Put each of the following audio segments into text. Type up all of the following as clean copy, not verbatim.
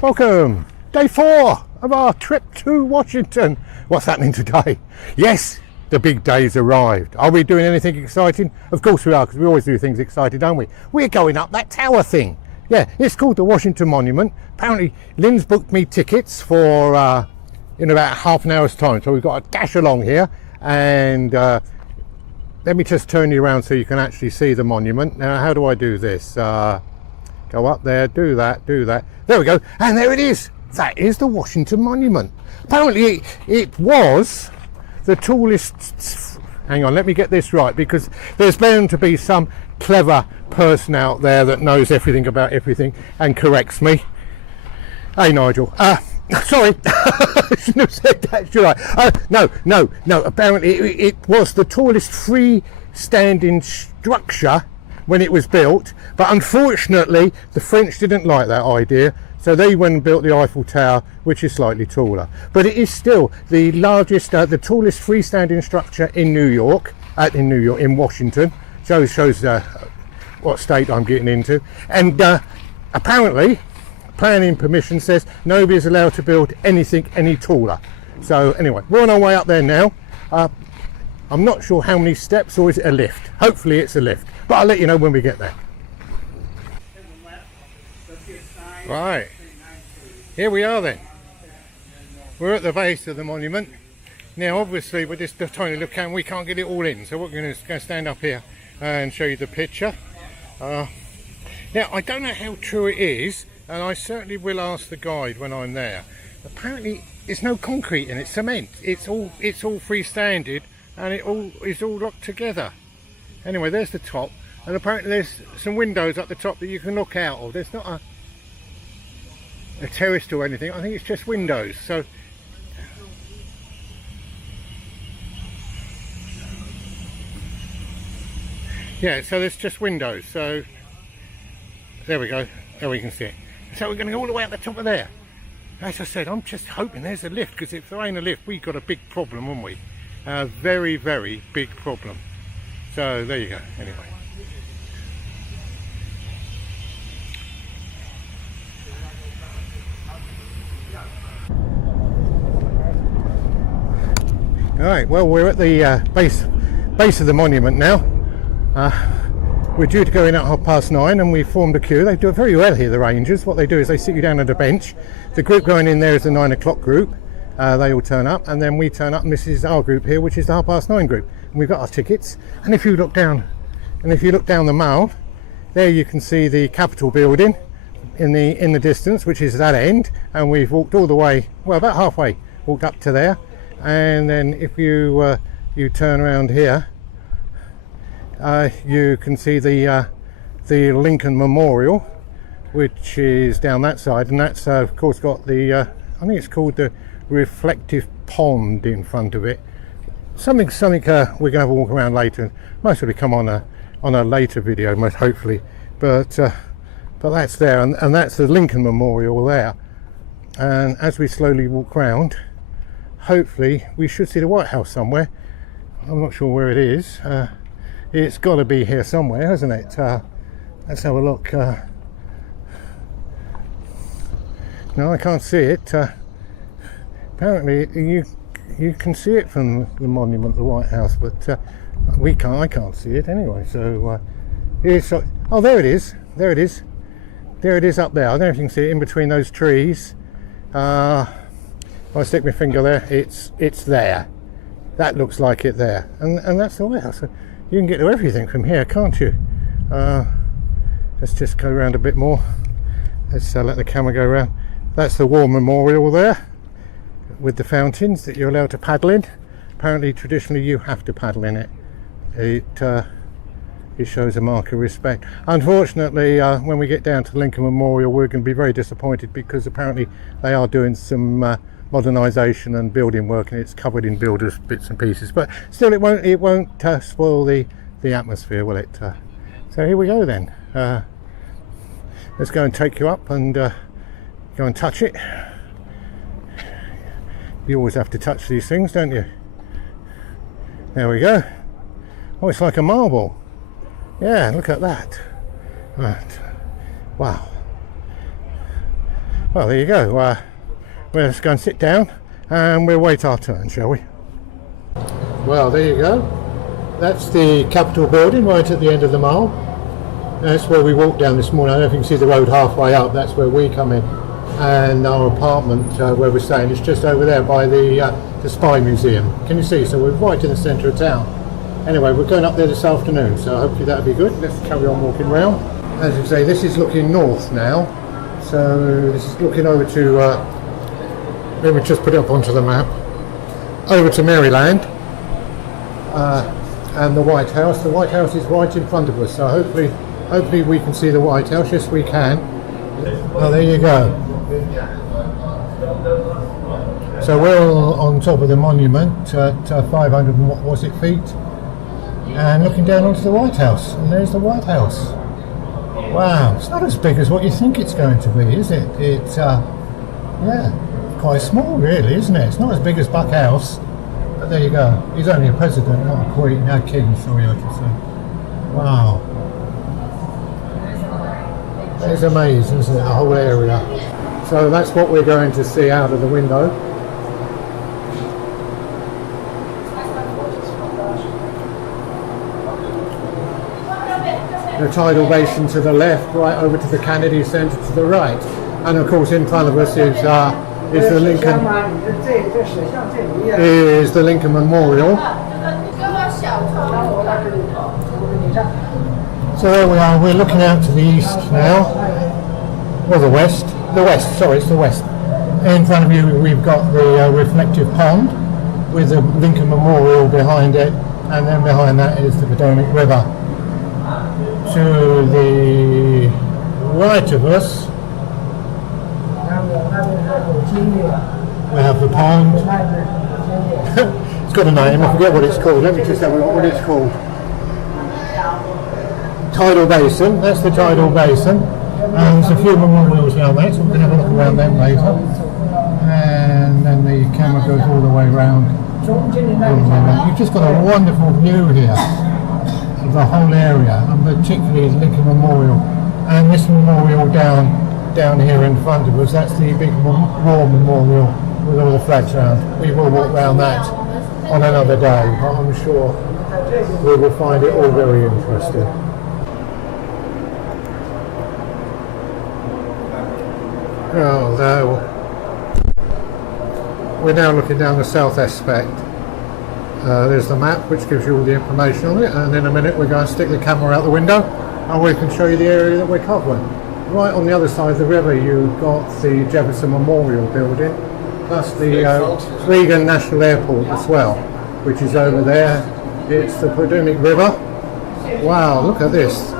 Welcome, day 4 of our trip to Washington. What's happening today? Yes, the big day's arrived. Are we doing anything exciting? Of course we are, because we always do things exciting, don't we? We're going up that tower thing. Yeah, it's called the Washington Monument. Apparently Lynn's booked me tickets for in about half an hour's time, so we've got to dash along here. And let me just turn you around so you can actually see the monument. Now, how do I do this? Go up there, do that, do that. There we go, and there it is. That is the Washington Monument. Apparently it was the tallest, hang on, let me get this right, because there's bound to be some clever person out there that knows everything about everything and corrects me. Hey Nigel, sorry, I shouldn't have said that, should I? No, apparently it was the tallest freestanding structure when it was built, but unfortunately the French didn't like that idea, so they went and built the Eiffel Tower, which is slightly taller. But it is still the largest, the tallest freestanding structure in New York, in Washington. Shows what state I'm getting into. And apparently, planning permission says nobody's allowed to build anything any taller. So anyway, we're on our way up there now. I'm not sure how many steps, or is it a lift? Hopefully it's a lift, but I'll let you know when we get there. Right, here we are then. We're at the base of the monument. Now obviously with this tiny little camera we can't get it all in, so we're going to stand up here and show you the picture. Now I don't know how true it is, and I certainly will ask the guide when I'm there. Apparently there's no concrete in it, cement. It's all freestanding, and it all is all locked together. Anyway, there's the top, and apparently there's some windows at the top that you can look out of. There's not a terrace or anything. I think it's just windows. So yeah, so there's just windows. So there we go. There we can see it. So we're going to go all the way up the top of there. As I said, I'm just hoping there's a lift, because if there ain't a lift, we've got a big problem, haven't we? A very, very big problem. So there you go. Anyway. Alright, well, we're at the base of the monument now. We're due to go in at 9:30, and we formed a queue. They do it very well here, the Rangers. What they do is they sit you down at a bench. The group going in there is the 9 o'clock group. They all turn up, and then we turn up, and this is our group here, which is the 9:30 group. And we've got our tickets. And if you look down, the Mall, there you can see the Capitol building in the distance, which is that end. And we've walked all the way, well, about halfway, walked up to there. And then if you turn around here, you can see the Lincoln Memorial, which is down that side, and that's of course got the I think it's called the reflective pond in front of it. Something we're going to have a walk around later. Most will come on a later video, most hopefully. But that's there, and that's the Lincoln Memorial there. And as we slowly walk around, hopefully we should see the White House somewhere. I'm not sure where it is. It's got to be here somewhere, hasn't it? Let's have a look. No, I can't see it. Apparently you can see it from the monument, the White House, but I can't see it anyway. So oh, there it is. There it is up there. I don't know if you can see it in between those trees. If I stick my finger there, it's there. That looks like it there, and that's the White House. So you can get to everything from here, can't you? Let's just go around a bit more. Let's let the camera go around. That's the War Memorial there, with the fountains that you're allowed to paddle in. Apparently, traditionally, you have to paddle in it. It shows a mark of respect. Unfortunately, when we get down to the Lincoln Memorial, we're going to be very disappointed, because apparently they are doing some modernisation and building work, and it's covered in builders bits and pieces. But still, it won't spoil the atmosphere, will it? So here we go then. Let's go and take you up and go and touch it. You always have to touch these things, don't you? There we go. Oh, it's like a marble. Yeah, look at that. Right. Wow. Well, there you go. We'll just go and sit down and we'll wait our turn, shall we? Well, there you go. That's the Capitol building right at the end of the mall. That's where we walked down this morning. I don't know if you can see the road halfway up. That's where we come in. And our apartment where we're staying is just over there by the Spy Museum. Can you see? So we're right in the centre of town. Anyway, we're going up there this afternoon, so hopefully that'll be good. Let's carry on walking around. As you say, this is looking north now. So this is looking over to, let me just put it up onto the map, over to Maryland and the White House. The White House is right in front of us, so hopefully we can see the White House. Yes, we can. Oh, there you go. So we're on top of the monument at 500 feet, and looking down onto the White House, and there's the White House. Wow, it's not as big as what you think it's going to be, is it? It's yeah, quite small really, isn't it? It's not as big as Buck House, but there you go. He's only a president, not a queen, no king, sorry I should say. Wow. That is amazing, isn't it, the whole area. So that's what we're going to see out of the window. The tidal basin to the left, right over to the Kennedy Center to the right, and of course in front of us is the Lincoln Memorial. So there we are. We're looking out to the east now, or the west. Sorry, it's the west. In front of you, we've got the reflective pond with the Lincoln Memorial behind it, and then behind that is the Potomac River. To the right of us, we have the pond. It's got a name, I forget what it's called. Let me just have a look what it's called. Tidal Basin, that's the Tidal Basin. And there's a few memorials down there, so we're going to have a look around them later. And then the camera goes all the way around. You've just got a wonderful view here of the whole area, and particularly the Lincoln Memorial. And this memorial down here in front of us, that's the big war memorial with all the flags around. We will walk around that on another day, but I'm sure we will find it all very interesting. Oh, no. We're now looking down the south aspect. There's the map which gives you all the information on it, and in a minute we're going to stick the camera out the window and we can show you the area that we're covering. Right on the other side of the river you've got the Jefferson Memorial building, plus the Reagan National Airport as well, which is over there. It's the Potomac River. Wow, look at this.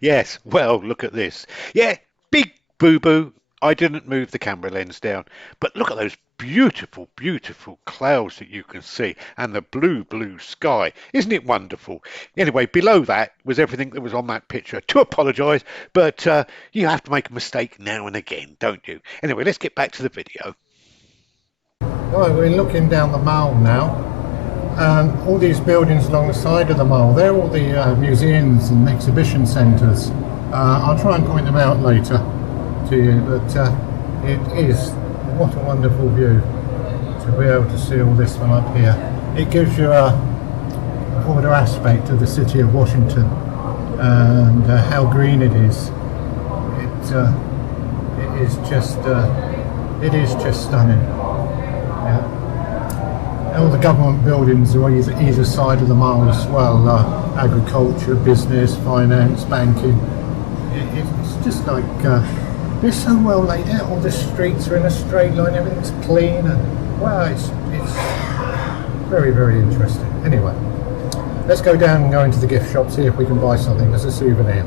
Yes, well, look at this. Yeah, big boo-boo. I didn't move the camera lens down, but look at those beautiful, beautiful clouds that you can see, and the blue, blue sky. Isn't it wonderful? Anyway, below that was everything that was on that picture. To apologise, but you have to make a mistake now and again, don't you? Anyway, let's get back to the video. Right, we're looking down the mall now. All these buildings along the side of the mall, they're all the museums and exhibition centres. I'll try and point them out later to you, but it is, what a wonderful view to be able to see all this from up here. It gives you a broader aspect of the city of Washington and how green it is. It is just stunning. Yeah. All the government buildings are either side of the mall as well. Agriculture, business, finance, banking. It's just like they're so well laid out. All the streets are in a straight line. Everything's clean, and wow, it's very, very interesting. Anyway, let's go down and go into the gift shop, see if we can buy something as a souvenir.